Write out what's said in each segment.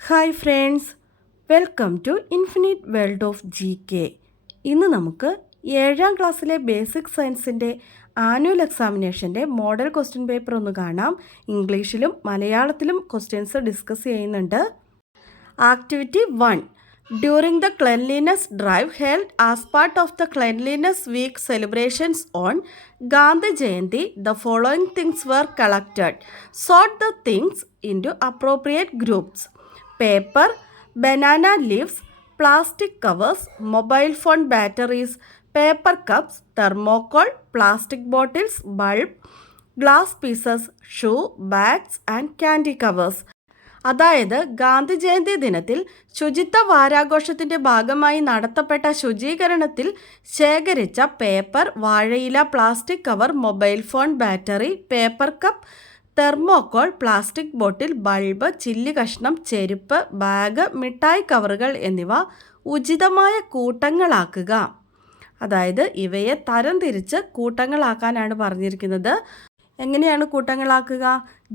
Hi friends, welcome to infinite world of GK. ഇന്ന് നമുക്ക് 7ാം ക്ലാസ്സിലെ ബേസിക് സയൻസിൻ്റെ ആനുവൽ എക്സാമിനേഷൻ്റെ മോഡൽ ക്വസ്റ്റ്യൻ പേപ്പർ ഒന്ന് കാണാം. ഇംഗ്ലീഷിലും മലയാളത്തിലും ക്വസ്റ്റ്യൻസ് ഡിസ്കസ് ചെയ്യുന്നുണ്ട്. Activity 1. During the cleanliness drive held as part of the Cleanliness Week celebrations on Gandhi Jayanti, the following things were collected. Sort the things into appropriate groups: paper, banana leaves, plastic covers, mobile phone batteries, paper cups, thermocol, plastic bottles, bulb, glass pieces, shoe, bags and candy covers. അതായത് ഗാന്ധി ജയന്തി ദിനത്തിൽ ശുചിത്വ വാരാഘോഷത്തിൻ്റെ ഭാഗമായി നടത്തപ്പെട്ട ശുചീകരണത്തിൽ ശേഖരിച്ച paper, വാഴയില, plastic cover, mobile phone battery, paper cup, thermocol, plastic bottle, bulb, chilli കഷ്ണം, ചെരുപ്പ്, bag, മിഠായി കവറുകൾ എന്നിവ ഉചിതമായ കൂട്ടങ്ങളാക്കുക. അതായത് ഇവയെ തരംതിരിച്ച് കൂട്ടങ്ങളാക്കാനാണ് പറഞ്ഞിരിക്കുന്നത്. എങ്ങനെയാണ് കൂട്ടങ്ങളാക്കുക?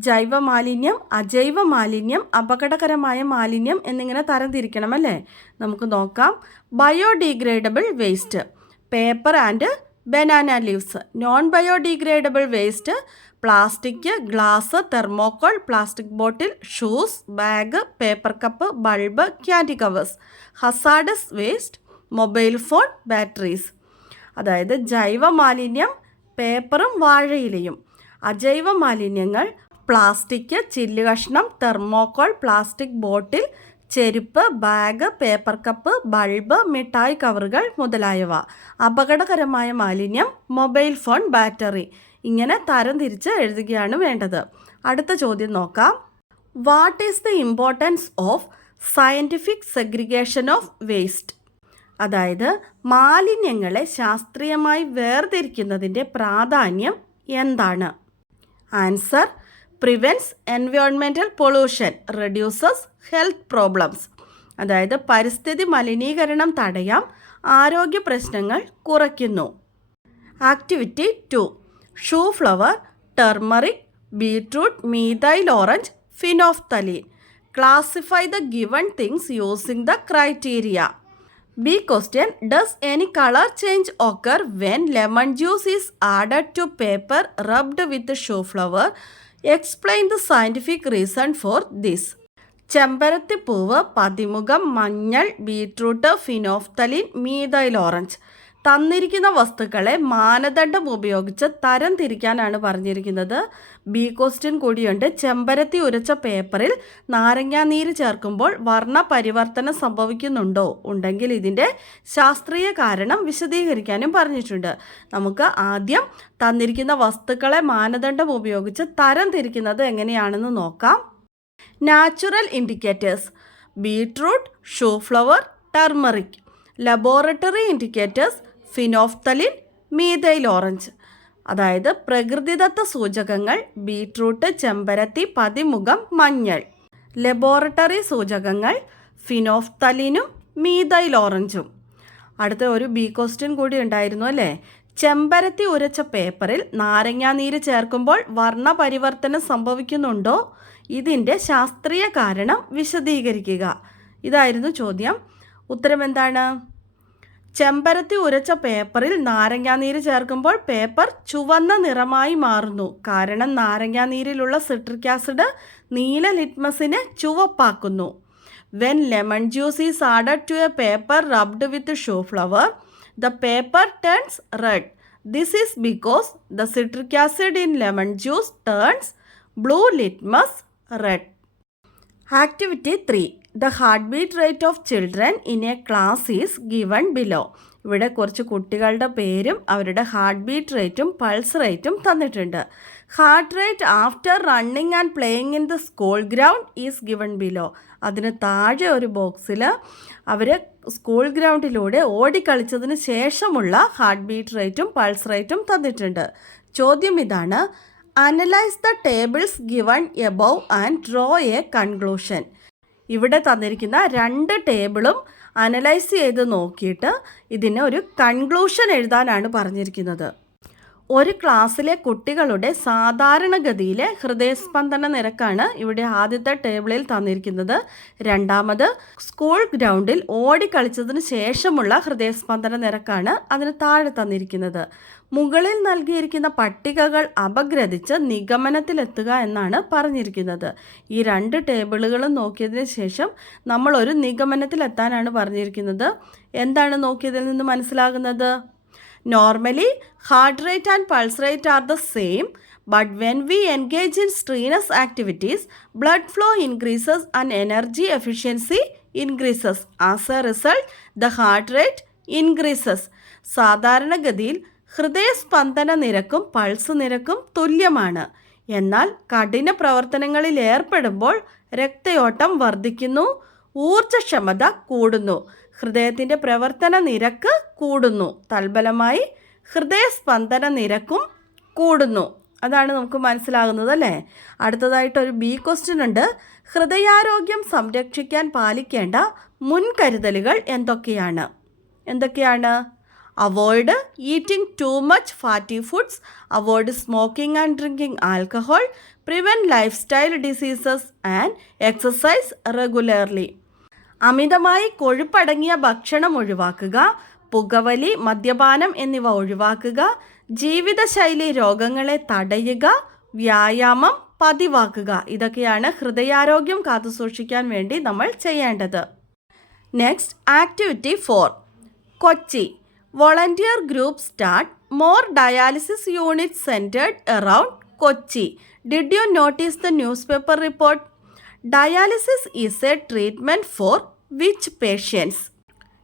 ജൈവ മാലിന്യം, അജൈവ മാലിന്യം, അപകടകരമായ മാലിന്യം എന്നിങ്ങനെ തരംതിരിക്കണം അല്ലേ? നമുക്ക് നോക്കാം. Biodegradable waste, paper and banana leaves. Non biodegradable waste, plastic, glass, thermocol, plastic bottle, shoes, bag, paper cup, bulb, candy covers. Hazardous waste, mobile phone, batteries. അതായത് ജൈവ മാലിന്യം പേപ്പറും വാഴയിലയും, അജൈവ മാലിന്യങ്ങൾ പ്ലാസ്റ്റിക്, ചില്ല് കഷ്ണം, തെർമോക്കോൾ, പ്ലാസ്റ്റിക് ബോട്ടിൽ, ചെരുപ്പ്, ബാഗ്, പേപ്പർ കപ്പ്, ബൾബ്, മിഠായി കവറുകൾ മുതലായവ. അപകടകരമായ മാലിന്യം മൊബൈൽ ഫോൺ, ബാറ്ററി. ഇങ്ങനെ തരംതിരിച്ച് എഴുതുകയാണ് വേണ്ടത്. അടുത്ത ചോദ്യം നോക്കാം. What is the importance of scientific segregation of waste? അതായത് മാലിന്യങ്ങളെ ശാസ്ത്രീയമായി വേർതിരിക്കുന്നതിൻ്റെ പ്രാധാന്യം എന്താണ്? Answer: prevents environmental pollution, reduces health problems. അതായത് പരിസ്ഥിതി മലിനീകരണം തടയാം, ആരോഗ്യ പ്രശ്നങ്ങൾ കുറയ്ക്കുന്നു. Activity 2. Shoe flower, turmeric, beetroot, methyl orange, phenolphthalein. Classify the given things using the criteria. B question: Does any color change occur when lemon juice is added to paper rubbed with shoe flower? Explain the scientific reason for this. ചെമ്പരത്തിപ്പൂവ്, പതിമുഖം, മഞ്ഞൾ, beetroot, phenolphthalein, methyl orange. തന്നിരിക്കുന്ന വസ്തുക്കളെ മാനദണ്ഡം ഉപയോഗിച്ച് തരം തിരിക്കാനാണ് പറഞ്ഞിരിക്കുന്നത്. B question കൂടിയുണ്ട്. ചെമ്പരത്തി ഉരച്ച പേപ്പറിൽ നാരങ്ങാനീര് ചേർക്കുമ്പോൾ വർണ്ണ പരിവർത്തനം സംഭവിക്കുന്നുണ്ടോ? ഉണ്ടെങ്കിൽ ഇതിൻ്റെ ശാസ്ത്രീയ കാരണം വിശദീകരിക്കാനും പറഞ്ഞിട്ടുണ്ട്. നമുക്ക് ആദ്യം തന്നിരിക്കുന്ന വസ്തുക്കളെ മാനദണ്ഡം ഉപയോഗിച്ച് തരം തിരിക്കുന്നത് എങ്ങനെയാണെന്ന് നോക്കാം. Natural indicators: beetroot, shoe flower, turmeric. Laboratory indicators: phenolphthalein, methyl orange. അതായത് പ്രകൃതിദത്ത സൂചകങ്ങൾ: ബീട്രൂട്ട്, ചെമ്പരത്തി, പതിമുഖം, മഞ്ഞൾ. ലബോറട്ടറി സൂചകങ്ങൾ: ഫിനോഫ്തലിനും മീഥൈൽ ഓറഞ്ചും. അടുത്ത ഒരു ബി ക്വസ്റ്റ്യൻ കൂടി ഉണ്ടായിരുന്നു അല്ലേ? ചെമ്പരത്തി ഉരച്ച പേപ്പറിൽ നാരങ്ങാനീര് ചേർക്കുമ്പോൾ വർണ്ണ പരിവർത്തനം സംഭവിക്കുന്നുണ്ടോ? ഇതിൻ്റെ ശാസ്ത്രീയ കാരണം വിശദീകരിക്കുക. ഇതായിരുന്നു ചോദ്യം. ഉത്തരം എന്താണ്? ചെമ്പരത്തി ഉരച്ച പേപ്പറിൽ നാരങ്ങാനീര് ചേർക്കുമ്പോൾ പേപ്പർ ചുവന്ന നിറമായി മാറുന്നു. കാരണം നാരങ്ങാനീരിലുള്ള സിട്രിക് ആസിഡ് നീല ലിറ്റ്മസിനെ ചുവപ്പാക്കുന്നു. When lemon juice is added to a paper rubbed with shoe flower, the paper turns red. This is because the citric acid in lemon juice turns blue litmus red. Activity 3. The heartbeat rate of children in a class is given below. ഇവിടെ കുറച്ച് കുട്ടികളുടെ പേരും അവരുടെ heart beat റേറ്റും pulse റേറ്റും തന്നിട്ടുണ്ട്. Heart rate after running and playing in the school ground is given below. അതിന് താഴെ ഒരു ബോക്സിൽ അവർ സ്കൂൾ ഗ്രൗണ്ടിലൂടെ ഓടിക്കളിച്ചതിന് ശേഷമുള്ള ഹാർട്ട് ബീറ്റ് റേറ്റും പൾസ് റേറ്റും തന്നിട്ടുണ്ട്. ചോദ്യം ഇതാണ്: analyse the tables given above and draw A conclusion. ഇവിടെ തന്നിരിക്കുന്ന 2 ടേബിളും അനലൈസ് ചെയ്ത് നോക്കിയിട്ട് ഇതിന് ഒരു കൺക്ലൂഷൻ എഴുതാനാണ് പറഞ്ഞിരിക്കുന്നത്. ഒരു ക്ലാസ്സിലെ കുട്ടികളുടെ സാധാരണഗതിയിലെ ഹൃദയസ്പന്ദന നിരക്കാണ് ഇവിടെ ആദ്യത്തെ ടേബിളിൽ തന്നിരിക്കുന്നത്. രണ്ടാമത് സ്കൂൾ ഗ്രൗണ്ടിൽ ഓടിക്കളിച്ചതിന് ശേഷമുള്ള ഹൃദയസ്പന്ദന നിരക്കാണ് അതിന് താഴെ തന്നിരിക്കുന്നത്. മുകളിൽ നൽകിയിരിക്കുന്ന പട്ടികകൾ അപഗ്രഥിച്ച് നിഗമനത്തിലെത്തുക എന്നാണ് പറഞ്ഞിരിക്കുന്നത്. ഈ രണ്ട് ടേബിളുകളും നോക്കിയതിന് ശേഷം നമ്മൾ ഒരു നിഗമനത്തിലെത്താനാണ് പറഞ്ഞിരിക്കുന്നത്. എന്താണ് നോക്കിയതിൽ നിന്ന് മനസ്സിലാകുന്നത്? Normally, heart rate and pulse rate are the same, but when we engage in strenuous activities, blood flow increases and energy efficiency increases. As a result, the heart rate increases. സാധാരണഗതിയിൽ ഹൃദയസ്പന്ദന നിരക്കും പൾസ് നിരക്കും തുല്യമാണ്. എന്നാൽ കഠിന പ്രവർത്തനങ്ങളിൽ ഏർപ്പെടുമ്പോൾ രക്തയോട്ടം വർദ്ധിക്കുന്നു, ഊർജ്ജക്ഷമത കൂടുന്നു, ഹൃദയത്തിൻ്റെ പ്രവർത്തന നിരക്ക് കൂടുന്നു. തൽഫലമായി ഹൃദയസ്പന്ദന നിരക്കും കൂടുന്നു. അതാണ് നമുക്ക് മനസ്സിലാകുന്നത് അല്ലേ? അടുത്തതായിട്ടൊരു ബി ക്വസ്റ്റ്യൻ ഉണ്ട്. ഹൃദയാരോഗ്യം സംരക്ഷിക്കാൻ പാലിക്കേണ്ട മുൻകരുതലുകൾ എന്തൊക്കെയാണ്? Avoid eating too much fatty foods, avoid smoking and drinking alcohol, prevent life style diseases and exercise regularly. അമിതമായി കൊഴുപ്പടങ്ങിയ ഭക്ഷണം ഒഴിവാക്കുക, പുകവലി, മദ്യപാനം എന്നിവ ഒഴിവാക്കുക, ജീവിതശൈലി രോഗങ്ങളെ തടയുക, വ്യായാമം പതിവാക്കുക. ഇതൊക്കെയാണ് ഹൃദയാരോഗ്യം കാത്തുസൂക്ഷിക്കാൻ വേണ്ടി നമ്മൾ ചെയ്യേണ്ടത്. Next, activity 4. Kochi. Volunteer group start more dialysis unit centred around Kochi. Did you notice the newspaper report? Dialysis is a treatment for which patients?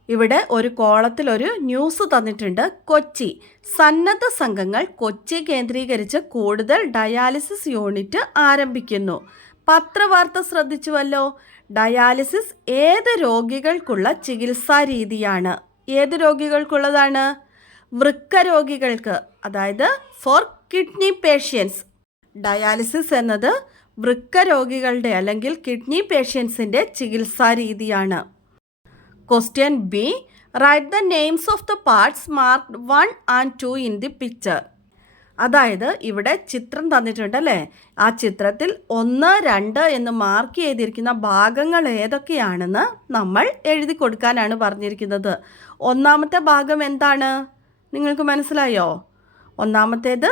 ഇവിടെ ഒരു കോളത്തിലൊരു ന്യൂസ് തന്നിട്ടുണ്ട്. കൊച്ചി. സന്നദ്ധ സംഘങ്ങൾ കൊച്ചി കേന്ദ്രീകരിച്ച് കൂടുതൽ ഡയാലിസിസ് യൂണിറ്റ് ആരംഭിക്കുന്നു. പത്രവാർത്ത ശ്രദ്ധിച്ചുവല്ലോ. ഡയാലിസിസ് ഏത് രോഗികൾക്കുള്ള ചികിത്സാ രീതിയാണ്? ഏത് രോഗികൾക്കുള്ളതാണ്? വൃക്ക രോഗികൾക്ക്, അതായത് ഫോർ കിഡ്നി പേഷ്യൻസ്. ഡയാലിസിസ് എന്നത് വൃക്ക രോഗികളുടെ അല്ലെങ്കിൽ കിഡ്നി പേഷ്യൻസിൻ്റെ ചികിത്സാ രീതിയാണ്. Question B. Write the names of the parts marked 1 and 2 in the picture. അതായത് ഇവിടെ ചിത്രം തന്നിട്ടുണ്ടല്ലേ, ആ ചിത്രത്തിൽ 1, 2 എന്ന് മാർക്ക് ചെയ്തിരിക്കുന്ന ഭാഗങ്ങൾ ഏതൊക്കെയാണെന്ന് നമ്മൾ എഴുതി കൊടുക്കാനാണ് പറഞ്ഞിരിക്കുന്നത്. ഒന്നാമത്തെ ഭാഗം എന്താണ്? നിങ്ങൾക്ക് മനസ്സിലായോ? ഒന്നാമത്തേത്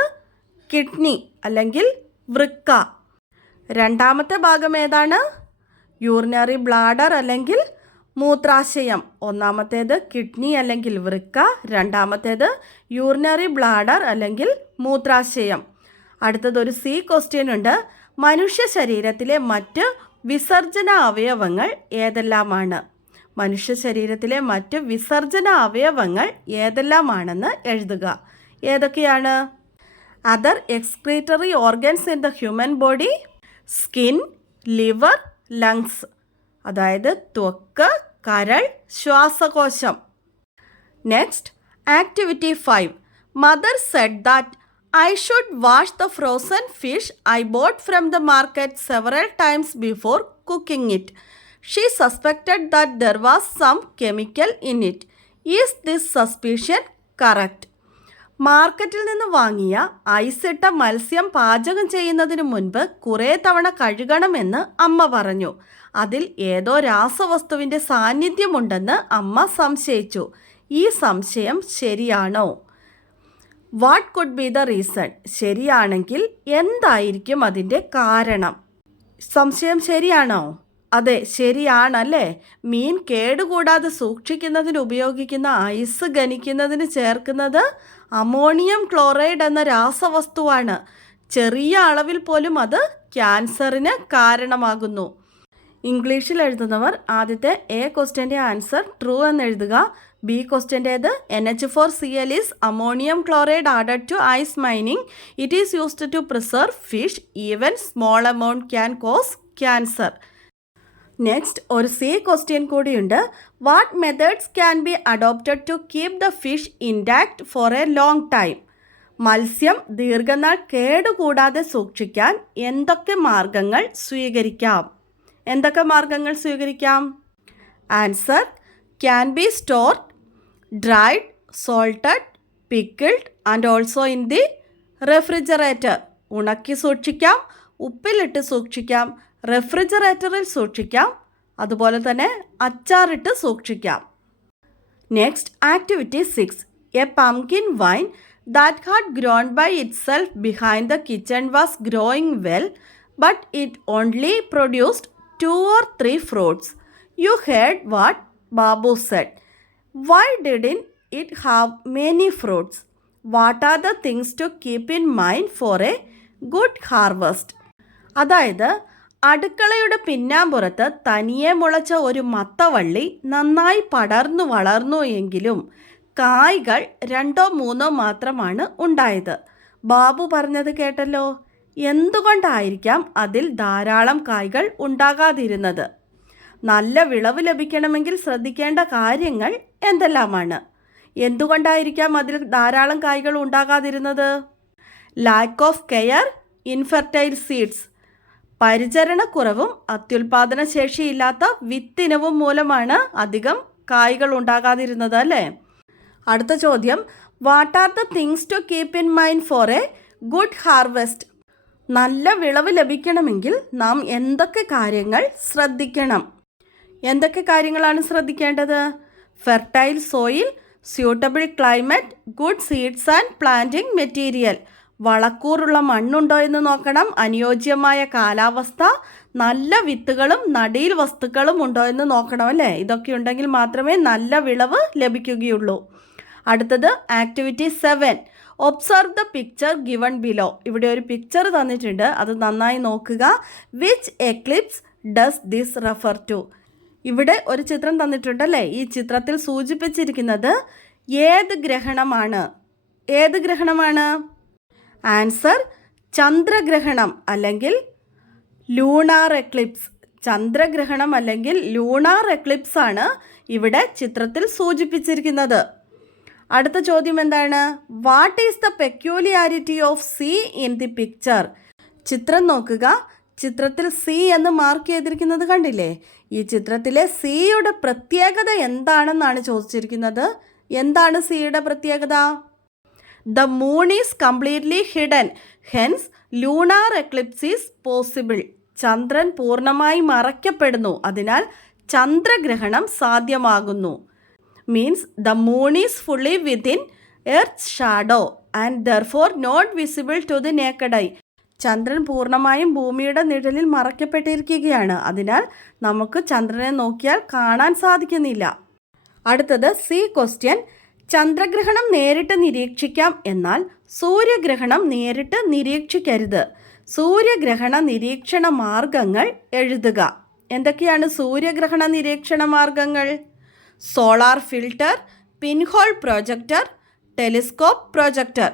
കിഡ്നി അല്ലെങ്കിൽ വൃക്ക. രണ്ടാമത്തെ ഭാഗം ഏതാണ്? യൂറിനറി ബ്ലാഡർ അല്ലെങ്കിൽ മൂത്രാശയം. ഒന്നാമത്തേത് കിഡ്നി അല്ലെങ്കിൽ വൃക്ക, രണ്ടാമത്തേത് യൂറിനറി ബ്ലാഡർ അല്ലെങ്കിൽ മൂത്രാശയം. അടുത്തതൊരു സി ക്വസ്റ്റ്യൻ ഉണ്ട്. മനുഷ്യ ശരീരത്തിലെ മറ്റ് വിസർജന അവയവങ്ങൾ ഏതെല്ലാമാണ്? മനുഷ്യ ശരീരത്തിലെ മറ്റ് വിസർജന അവയവങ്ങൾ ഏതെല്ലാമാണെന്ന് എഴുതുക. ഏതൊക്കെയാണ്? Other excretory organs in the human body, skin, liver, lungs. അതായത് ത്വക്ക്, കരൾ, ശ്വാസകോശം. Next, activity 5. Mother said that I should wash the frozen fish I bought from the market several times before cooking it. She suspected that there was some chemical in it. Is this suspicion correct? മാർക്കറ്റിൽ നിന്ന് വാങ്ങിയ ഐസിട്ട മത്സ്യം പാചകം ചെയ്യുന്നതിന് മുൻപ് കുറേ തവണ കഴുകണമെന്ന് അമ്മ പറഞ്ഞു. അതിൽ ഏതോ രാസവസ്തുവിൻ്റെ സാന്നിധ്യമുണ്ടെന്ന് അമ്മ സംശയിച്ചു. ഈ സംശയം ശരിയാണോ? What could be the reason? ശരിയാണെങ്കിൽ എന്തായിരിക്കും അതിൻ്റെ കാരണം? സംശയം ശരിയാണോ? അതെ, ശരിയാണല്ലേ. മീൻ കേടുകൂടാതെ സൂക്ഷിക്കുന്നതിന് ഉപയോഗിക്കുന്ന ഐസ് ഘനിക്കുന്നതിന് ചേർക്കുന്നത് അമോണിയം ക്ലോറൈഡ് എന്ന രാസവസ്തുവാണ്. ചെറിയ അളവിൽ പോലും അത് ക്യാൻസറിന് കാരണമാകുന്നു. ഇംഗ്ലീഷിൽ എഴുതുന്നവർ ആദ്യത്തെ എ ക്വസ്റ്റ്യൻ്റെ ആൻസർ ട്രൂ എന്ന് എഴുതുക. ബി ക്വസ്റ്റ്യൻ്റേത് NH4Cl is ammonium chloride added to ice mining. It is used to preserve fish. Even small amount can cause cancer. Next ഒരു സി ക്വസ്റ്റ്യൻ കൂടിയുണ്ട്. What methods can be adopted to keep the fish intact for a long time? മത്സ്യം ദീർഘനാൾ കേടുകൂടാതെ സൂക്ഷിക്കാൻ എന്തൊക്കെ മാർഗങ്ങൾ സ്വീകരിക്കാം? എന്തൊക്കെ മാർഗങ്ങൾ സ്വീകരിക്കാം? Answer: can be stored, dried, salted, pickled and also in the refrigerator ഉണക്കി സൂക്ഷിക്കാം, ഉപ്പിലിട്ട് സൂക്ഷിക്കാം, റെഫ്രിജറേറ്ററിൽ സൂക്ഷിക്കാം, അതുപോലെ തന്നെ അച്ചാറിട്ട് സൂക്ഷിക്കാം. Next activity 6. A pumpkin wine that had grown by itself behind the kitchen was growing well, but it only produced 2 or 3 fruits. You heard what Babu said. Why didn't it have many fruits? What are the things to keep in mind for a good harvest? അതായത് അടുക്കളയുടെ പിന്നാമ്പുറത്ത് തനിയെ മുളച്ച ഒരു മത്തവള്ളി നന്നായി പടർന്നു വളർന്നു എങ്കിലും കായ്കൾ 2-3 മാത്രമാണ് ഉണ്ടായത്. ബാബു പറഞ്ഞത് കേട്ടല്ലോ. എന്തുകൊണ്ടായിരിക്കാം അതിൽ ധാരാളം കായ്കൾ ഉണ്ടാകാതിരുന്നത്? നല്ല വിളവ് ലഭിക്കണമെങ്കിൽ ശ്രദ്ധിക്കേണ്ട കാര്യങ്ങൾ എന്തെല്ലാമാണ്? എന്തുകൊണ്ടായിരിക്കാം അതിൽ ധാരാളം കായ്കൾ ഉണ്ടാകാതിരുന്നത്? Lack of care, infertile seeds, പരിചരണക്കുറവും അത്യുൽപാദന ശേഷിയില്ലാത്ത വിത്തിനവും മൂലമാണ് അധികം കായ്കൾ ഉണ്ടാകാതിരുന്നത് അല്ലേ? അടുത്ത ചോദ്യം, what are the things to keep in mind for a good harvest? നല്ല വിളവ് ലഭിക്കണമെങ്കിൽ നാം എന്തൊക്കെ കാര്യങ്ങൾ ശ്രദ്ധിക്കണം? എന്തൊക്കെ കാര്യങ്ങളാണ് ശ്രദ്ധിക്കേണ്ടത്? Fertile soil, suitable climate, good seeds and planting material. വളക്കൂറുള്ള മണ്ണുണ്ടോ എന്ന് നോക്കണം, അനുയോജ്യമായ കാലാവസ്ഥ, നല്ല വിത്തുകളും നടീൽ വസ്തുക്കളും ഉണ്ടോ എന്ന് നോക്കണം അല്ലേ? ഇതൊക്കെ ഉണ്ടെങ്കിൽ മാത്രമേ നല്ല വിളവ് ലഭിക്കുകയുള്ളൂ. അടുത്തത് activity 7. Observe the picture given below. ഇവിടെ ഒരു പിക്ചർ തന്നിട്ടുണ്ട്, അത് നന്നായി നോക്കുക. Which eclipse does this refer to? ഇവിടെ ഒരു ചിത്രം തന്നിട്ടുണ്ടല്ലേ. ഈ ചിത്രത്തിൽ സൂചിപ്പിച്ചിരിക്കുന്നത് ഏത് ഗ്രഹണമാണ്? ഏത് ഗ്രഹണമാണ്? ആൻസർ ചന്ദ്രഗ്രഹണം അല്ലെങ്കിൽ ലൂണാർ എക്ലിപ്സ്. ചന്ദ്രഗ്രഹണം അല്ലെങ്കിൽ ലൂണാർ എക്ലിപ്സ് ആണ് ഇവിടെ ചിത്രത്തിൽ സൂചിപ്പിച്ചിരിക്കുന്നത്. അടുത്ത ചോദ്യം എന്താണ്? What is the peculiarity of sea in the picture? ചിത്രം നോക്കുക. ചിത്രത്തിൽ സി എന്ന് മാർക്ക് ചെയ്തിരിക്കുന്നത് കണ്ടില്ലേ? ഈ ചിത്രത്തിലെ സിയുടെ പ്രത്യേകത എന്താണെന്നാണ് ചോദിച്ചിരിക്കുന്നത്. എന്താണ് സിയുടെ പ്രത്യേകത? The moon is completely hidden, hence lunar eclipse is possible. ചന്ദ്രൻ പൂർണ്ണമായി മറയ്ക്കപ്പെടുന്നു, അതിനാൽ ചന്ദ്രഗ്രഹണം സാധ്യമാകുന്നു. Means the moon is fully within Earth's shadow and therefore not visible to the naked eye. ചന്ദ്രൻ പൂർണ്ണമായും ഭൂമിയുടെ നിഴലിൽ മറയ്ക്കപ്പെട്ടിരിക്കുകയാണ്, അതിനാൽ നമുക്ക് ചന്ദ്രനെ നോക്കിയാൽ കാണാൻ സാധിക്കുന്നില്ല. അടുത്തത് സി ക്വസ്റ്റ്യൻ. ചന്ദ്രഗ്രഹണം നേരിട്ട് നിരീക്ഷിക്കാം, എന്നാൽ സൂര്യഗ്രഹണം നേരിട്ട് നിരീക്ഷിക്കരുത്. സൂര്യഗ്രഹണ നിരീക്ഷണ മാർഗങ്ങൾ എഴുതുക. എന്തൊക്കെയാണ് സൂര്യഗ്രഹണ നിരീക്ഷണ മാർഗങ്ങൾ? Solar filter, pinhole projector, telescope projector.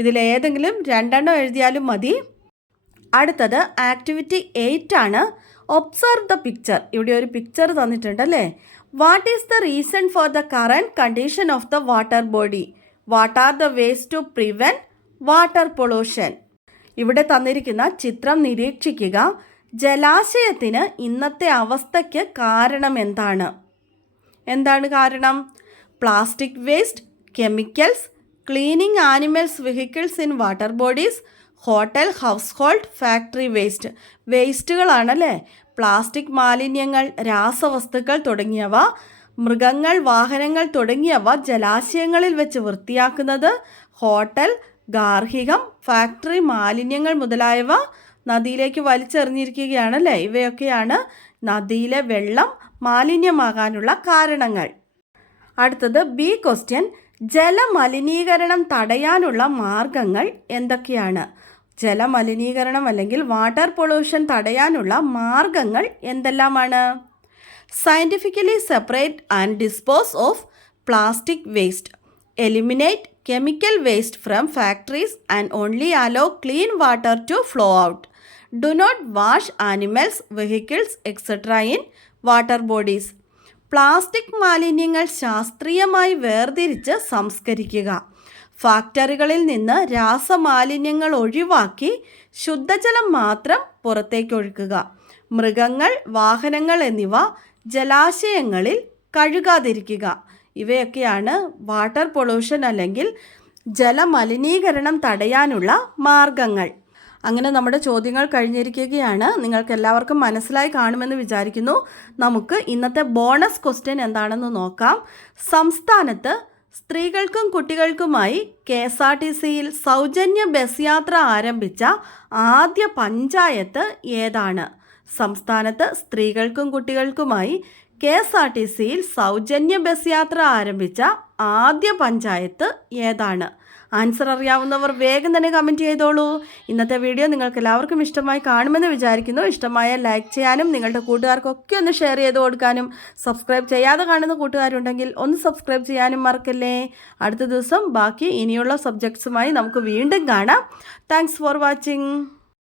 ഇതിലേതെങ്കിലും 2 എഴുതിയാലും മതി. അടുത്തത് ആക്ടിവിറ്റി 8 ആണ്. Observe the picture. ഇവിടെ ഒരു പിക്ചർ തന്നിട്ടുണ്ടല്ലേ. What is the reason for the current condition of the water body? What are the ways to prevent water pollution? ഇവിടെ തന്നിരിക്കുന്ന ചിത്രം നിരീക്ഷിക്കുക. ജലാശയത്തിന് ഇന്നത്തെ അവസ്ഥയ്ക്ക് കാരണം എന്താണ്? എന്താണ് കാരണം? Plastic waste, chemicals, cleaning animals vehicles in water bodies, hotel, household, factory waste. വേസ്റ്റുകളാണല്ലേ. പ്ലാസ്റ്റിക് മാലിന്യങ്ങൾ, രാസവസ്തുക്കൾ തുടങ്ങിയവ, മൃഗങ്ങൾ, വാഹനങ്ങൾ തുടങ്ങിയവ ജലാശയങ്ങളിൽ വെച്ച് വൃത്തിയാക്കുന്നത്, ഹോട്ടൽ, ഗാർഹികം, ഫാക്ടറി മാലിന്യങ്ങൾ മുതലായവ നദിയിലേക്ക് വലിച്ചെറിഞ്ഞിരിക്കുകയാണല്ലേ. ഇവയൊക്കെയാണ് നദിയിലെ വെള്ളം മാലിന്യമാകാനുള്ള കാരണങ്ങൾ. അടുത്തത് ബി ക്വസ്റ്റ്യൻ. ജലമലിനീകരണം തടയാനുള്ള മാർഗങ്ങൾ എന്തൊക്കെയാണ്? ജലമലിനീകരണം അല്ലെങ്കിൽ വാട്ടർ പൊള്യൂഷൻ തടയാനുള്ള മാർഗങ്ങൾ എന്തെല്ലാമാണ്? Scientifically separate and dispose of plastic waste, eliminate chemical waste from factories and only allow clean water to flow out. Do not wash animals, vehicles, etc. in water bodies. Plastic മാലിന്യങ്ങൾ ശാസ്ത്രീയമായി വേർതിരിച്ച് സംസ്കരിക്കുക. ഫാക്ടറികളിൽ നിന്ന് രാസമാലിന്യങ്ങൾ ഒഴിവാക്കി ശുദ്ധജലം മാത്രം പുറത്തേക്കൊഴുക്കുക. മൃഗങ്ങൾ, വാഹനങ്ങൾ എന്നിവ ജലാശയങ്ങളിൽ കഴുകാതിരിക്കുക. ഇവയൊക്കെയാണ് വാട്ടർ പൊള്യൂഷൻ അല്ലെങ്കിൽ ജലമലിനീകരണം തടയാനുള്ള മാർഗങ്ങൾ. അങ്ങനെ നമ്മുടെ ചോദ്യങ്ങൾ കഴിഞ്ഞിരിക്കുകയാണ്. നിങ്ങൾക്ക് എല്ലാവർക്കും മനസ്സിലായി കാണുമെന്ന് വിചാരിക്കുന്നു. നമുക്ക് ഇന്നത്തെ ബോണസ് ക്വസ്റ്റ്യൻ എന്താണെന്ന് നോക്കാം. സംസ്ഥാനത്ത് സ്ത്രീകൾക്കും കുട്ടികൾക്കുമായി KSRTCയിൽ സൗജന്യ ബസ് യാത്ര ആരംഭിച്ച ആദ്യ പഞ്ചായത്ത് ഏതാണ്? സംസ്ഥാനത്ത് സ്ത്രീകൾക്കും കുട്ടികൾക്കുമായി KSRTCയിൽ സൗജന്യ ബസ് യാത്ര ആരംഭിച്ച ആദ്യ പഞ്ചായത്ത് ഏതാണ്? ആൻസർ അറിയാവുന്നവർ വേഗം തന്നെ കമൻറ്റ് ചെയ്തോളൂ. ഇന്നത്തെ വീഡിയോ നിങ്ങൾക്ക് എല്ലാവർക്കും ഇഷ്ടമായി കാണുമെന്ന് വിചാരിക്കുന്നു. ഇഷ്ടമായ ലൈക്ക് ചെയ്യാനും നിങ്ങളുടെ കൂട്ടുകാർക്കൊക്കെ ഒന്ന് ഷെയർ ചെയ്ത് കൊടുക്കാനും സബ്സ്ക്രൈബ് ചെയ്യാതെ കാണുന്ന കൂട്ടുകാരുണ്ടെങ്കിൽ ഒന്ന് സബ്സ്ക്രൈബ് ചെയ്യാനും മറക്കല്ലേ. അടുത്ത ദിവസം ബാക്കി ഇനിയുള്ള സബ്ജക്ട്സുമായി നമുക്ക് വീണ്ടും കാണാം. Thanks for watching.